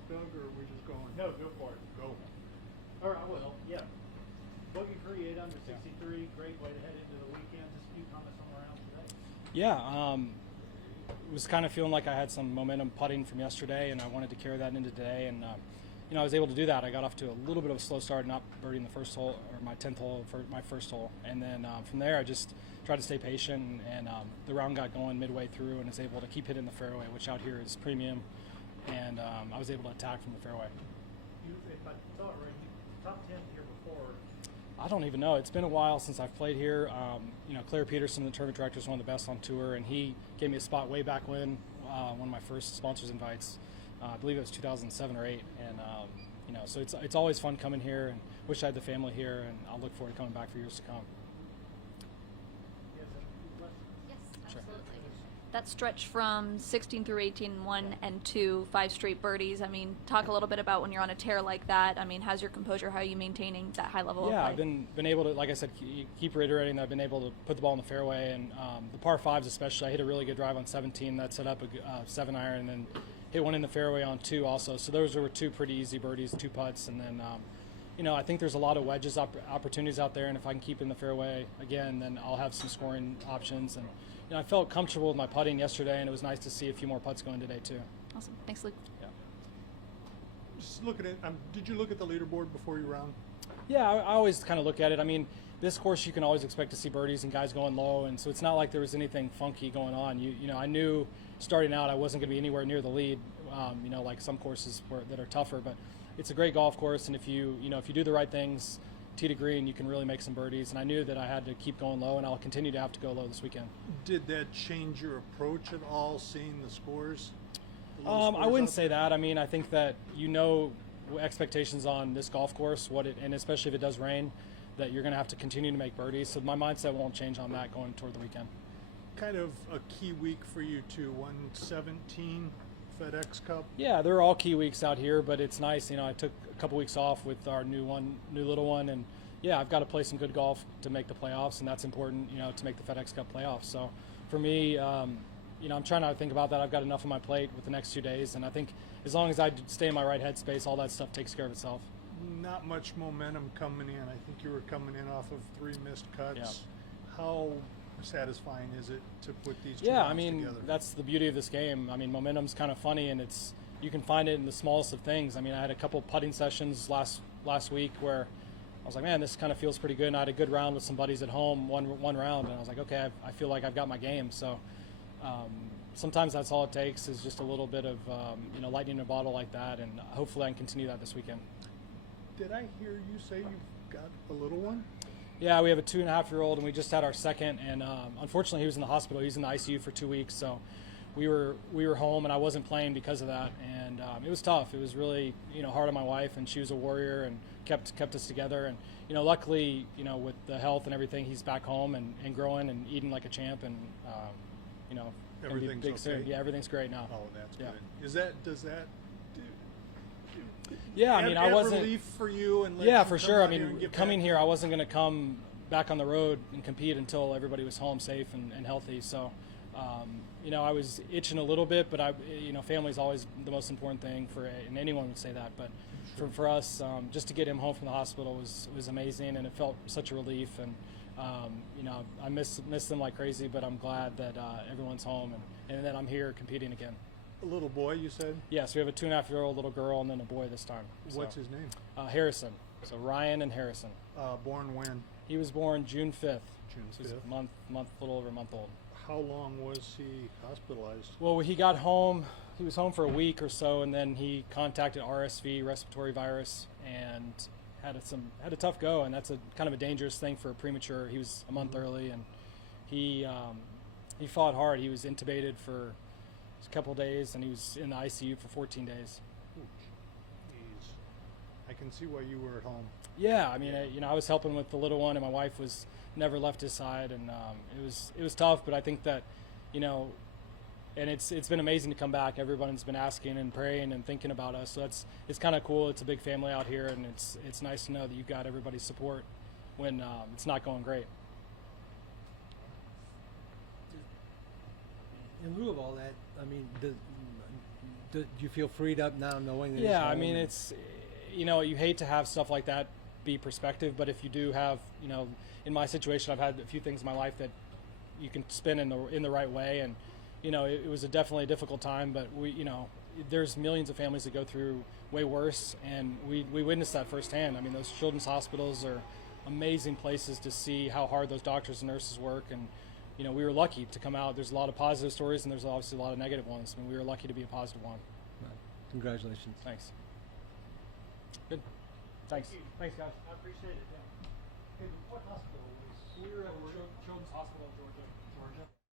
off, Doug, or are we just going? No, go for it. Go. Or I will, yeah. Bogey 38 under 63, great way to head into the weekend. Just a few comments on the round today. Yeah, was kind of feeling like I had some momentum putting from yesterday, and I wanted to carry that into today. And I was able to do that. I got off to a little bit of a slow start, not birdieing the first hole or my 10th hole for my first hole, and then from there I just tried to stay patient. And the round got going midway through, and was able to keep hitting the fairway, which out here is premium. And I was able to attack from the fairway. If I saw it right, top 10 here before. I don't even know. It's been a while since I've played here. Claire Peterson, the tournament director, is one of the best on tour, and he gave me a spot way back when, one of my first sponsors invites. I believe it was 2007 or 8, and so it's always fun coming here, and wish I had the family here, and I'll look forward to coming back for years to come. Yes, Yes, absolutely. That stretch from 16 through 18, 1 and 2, 5 straight birdies. I mean, talk a little bit about when you're on a tear like that. I mean, how's your composure? How are you maintaining that high level of play? Yeah, I've been able to, like I said, keep reiterating that I've been able to put the ball in the fairway, and the par 5s especially. I hit a really good drive on 17 that set up a 7-iron, and then hit one in the fairway on 2 also. So those were 2 pretty easy birdies, 2 putts, and then I think there's a lot of wedges opportunities out there, and if I can keep in the fairway again, then I'll have some scoring options. And I felt comfortable with my putting yesterday, and it was nice to see a few more putts going today too. Awesome. Thanks, Luke. Yeah. Just looking at, did you look at the leaderboard before you round? Yeah, I always kind of look at it. I mean, this course you can always expect to see birdies and guys going low, and so it's not like there was anything funky going on. I knew starting out I wasn't going to be anywhere near the lead. Like some courses that are tougher, but it's a great golf course, and if you do the right things, tee to green, you can really make some birdies. And I knew that I had to keep going low, and I'll continue to have to go low this weekend. Did that change your approach at all, seeing the scores? I wouldn't say that. I mean, I think that expectations on this golf course, and especially if it does rain, that you're going to have to continue to make birdies. So my mindset won't change on that going toward the weekend. Kind of a key week for you too. 117 FedEx Cup. Yeah, they're all key weeks out here, but it's nice. I took a couple weeks off with our new little one, and yeah, I've got to play some good golf to make the playoffs, and that's important, to make the FedEx Cup playoffs. So for me, I'm trying not to think about that. I've got enough on my plate with the next 2 days, and I think as long as I stay in my right headspace, all that stuff takes care of itself. Not much momentum coming in. I think you were coming in off of 3 missed cuts. Yeah. How satisfying is it to put these two Yeah, I rounds mean, together? that's the beauty of this game. I mean, momentum's kind of funny, and you can find it in the smallest of things. I mean, I had a couple putting sessions last week where I was like, man, this kind of feels pretty good. And I had a good round with some buddies at home, one round, and I was like, okay, I feel like I've got my game. So sometimes that's all it takes is just a little bit of lightning in a bottle like that, and hopefully I can continue that this weekend. Did I hear you say you've got a little one? Yeah, we have a 2.5-year-old, and we just had our second, and unfortunately he was in the hospital. He was in the ICU for 2 weeks, so we were home, and I wasn't playing because of that, and it was tough. It was really hard on my wife, and she was a warrior and kept us together, and luckily with the health and everything, he's back home and growing and eating like a champ, and Everything's big okay? soon. Yeah, everything's great now. Oh, that's Yeah. good. Does that Yeah, I mean, I add wasn't. relief for you and let Yeah, you for come sure. I out here and mean, get coming back? here, I wasn't going to come back on the road and compete until everybody was home safe and healthy. So, I was itching a little bit, but family's always the most important thing and anyone would say that. But for us, just to get him home from the hospital was amazing, and it felt such a relief. And I miss them like crazy, but I'm glad that everyone's home and that I'm here competing again. A little boy, you said? Yes, we have a 2.5-year-old little girl and then a boy this time. What's his name? Harrison. So Ryan and Harrison. Born when? He was born June 5th. June So he's 5th. a little over a month old. How long was he hospitalized? Well, he got home. He was home for a week or so, and then he contacted RSV, respiratory virus, and had a tough go. And that's a kind of a dangerous thing for a premature. He was a month early, and he fought hard. He was intubated for a couple of days, and he was in the ICU for 14 days. Jeez. I can see why you were at home. Yeah, I mean, I was helping with the little one, and my wife was never left his side, and it was tough. But I think that, and it's been amazing to come back. Everyone's been asking and praying and thinking about us, so it's kind of cool. It's a big family out here, and it's nice to know that you've got everybody's support when it's not going great. In lieu of all that, I mean, do you feel freed up now knowing that? Yeah, he's I home mean, and- it's, you know, you hate to have stuff like that be perspective, but if you do have, you know, in my situation, I've had a few things in my life that you can spin in the right way, and you know, it was definitely a difficult time, but you know, there's millions of families that go through way worse, and we witnessed that firsthand. I mean, those children's hospitals are amazing places to see how hard those doctors and nurses work, and you know, we were lucky to come out. There's a lot of positive stories, and there's obviously a lot of negative ones. I mean, we were lucky to be a positive one. Well, congratulations. Thanks. Good. Thanks. Thank you. Thanks, guys. I appreciate it. Yeah. Okay, what hospital was? We were at Children's Hospital in Georgia.